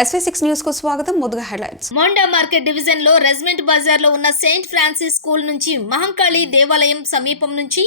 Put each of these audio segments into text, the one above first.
SV six న్యూస్కు స్వాగతం ముందుగా హెడ్లైన్స్. మోండా మార్కెట్ డివిజన్లో రెజిమెంట్ బజార్లో ఉన్న సెయింట్ ఫ్రాన్సిస్ స్కూల్ నుంచి మహంకాళి దేవాలయం సమీపం నుంచి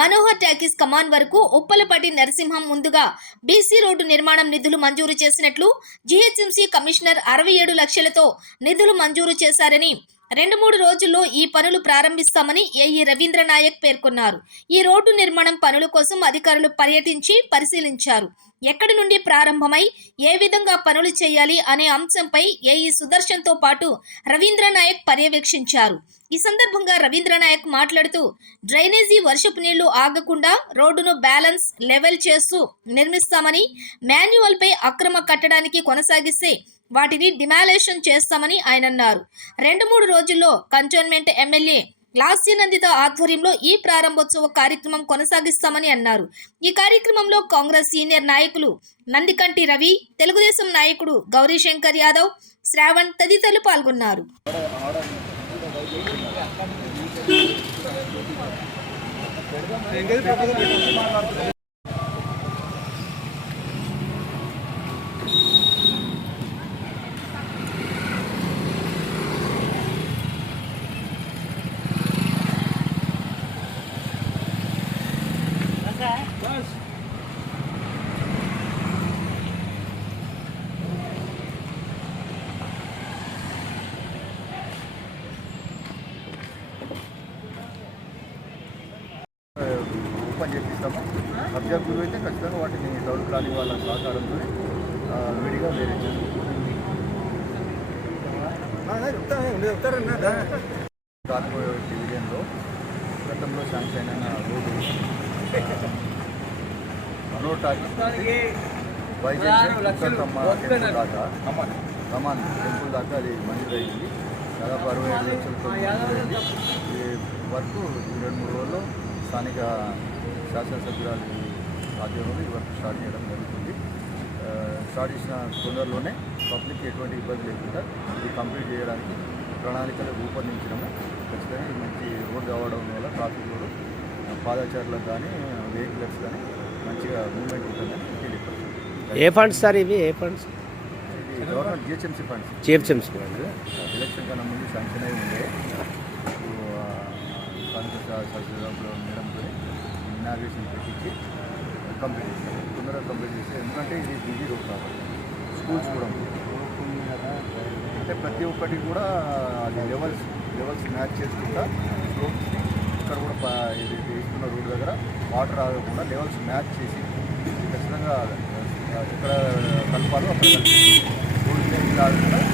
మనోహర్ టాకీస్ కమాన్ వరకు ఉప్పలపాటి నరసింహం ముందుగా బీసీ రోడ్డు నిర్మాణం నిధులు మంజూరు చేసినట్లు జీహెచ్ఎంసీ కమిషనర్ అరవై ఏడు లక్షలతో నిధులు మంజూరు చేశారని రెండు మూడు రోజుల్లో ఈ పనులు ప్రారంభిస్తామని ఏఈ రవీంద్ర నాయక్ పేర్కొన్నారు. ఈ రోడ్డు నిర్మాణం పనుల కోసం అధికారులు పర్యటించి పరిశీలించారు. ఎక్కడి నుండి ప్రారంభమై ఏ విధంగా పనులు చేయాలి అనే అంశంపై ఏఈ సుదర్శన్తో పాటు రవీంద్రనాయక్ పర్యవేక్షించారు. ఈ సందర్భంగా రవీంద్రనాయక్ మాట్లాడుతూ డ్రైనేజీ వర్షపు నీళ్ళు ఆగకుండా రోడ్డును బ్యాలెన్స్ లెవెల్ చేస్తూ నిర్మిస్తామని మాన్యువల్పై అక్రమ కట్టడానికి కొనసాగిస్తే వాటిని డిమాలేషన్ చేస్తామని ఆయన అన్నారు. రెండు మూడు రోజుల్లో కంటోన్మెంట్ ఎమ్మెల్యే లాస్యనందిత ఆధ్వర్యంలో ఈ ప్రారంభోత్సవ కార్యక్రమం కొనసాగిస్తామని అన్నారు. ఈ కార్యక్రమంలో కాంగ్రెస్ సీనియర్ నాయకులు నందికంటి రవి తెలుగుదేశం నాయకుడు గౌరీశంకర్ యాదవ్ శ్రావణ్ తదితరులు పాల్గొన్నారు. ఓపెన్ చేపిస్తాము. కబ్జా గురి అయితే ఖచ్చితంగా వాటిని డౌట్ రాని వాళ్ళ సహకారంతో విడిగా వేరే కార్పొరే డివిజన్లో గతంలో శాంక్షన్ అయిన రోడ్డు. వైజాగ్ టెంపుల్ దాకా కమాన్ టెంపుల్ దాకా అది మంజూరైంది దాదాపు అరవై ఐదు మంజూరైంది ఈ వర్క్ ఈ రెండు మూడు రోజుల్లో స్థానిక శాసనసభ్యురాలు ఆధ్వర్యంలో ఈ వర్క్ స్టార్ట్ చేయడం జరుగుతుంది. స్టార్ట్ చేసిన తొందరలోనే పబ్లిక్ ఎటువంటి ఇబ్బంది లేకుండా ఇది కంప్లీట్ చేయడానికి ప్రణాళికలు రూపొందించినాము. ఖచ్చితంగా మంచి రోడ్ కావడం వల్ల ట్రాఫిక్ రోడ్ పాదచారులకు కానీ వెహికల్స్ కానీ మంచిగా మూవ్మెంట్ ఉంటుందని ఏ ఫండ్స్ సార్ ఇవి? ఏ ఫండ్స్? ఇది government GHMC funds. GHMC fund election కన్నా ముందు శాంక్షన్ అయి ఉండే. మేడంతో ఇనాగ్రేషన్ పెట్టించి కంప్లీట్ చేస్తాం తొందరగా కంప్లీట్ చేస్తే ఎందుకంటే ఇది బిజీ రోడ్ కాబట్టి. స్కూల్స్ కూడా. అంటే ప్రతి ఒక్కటి కూడా అది లెవెల్స్ లెవెల్స్ మ్యాచ్ చేసుకుంటా రోడ్స్ ఇక్కడ కూడా ఇది వేస్తున్న రోడ్ దగ్గర వాటర్ ఆగకుండా లెవెల్స్ మ్యాచ్ చేసి ఖచ్చితంగా ఇక్కడ ఎక్కడ కలపాలో అక్కడ కూడా మీద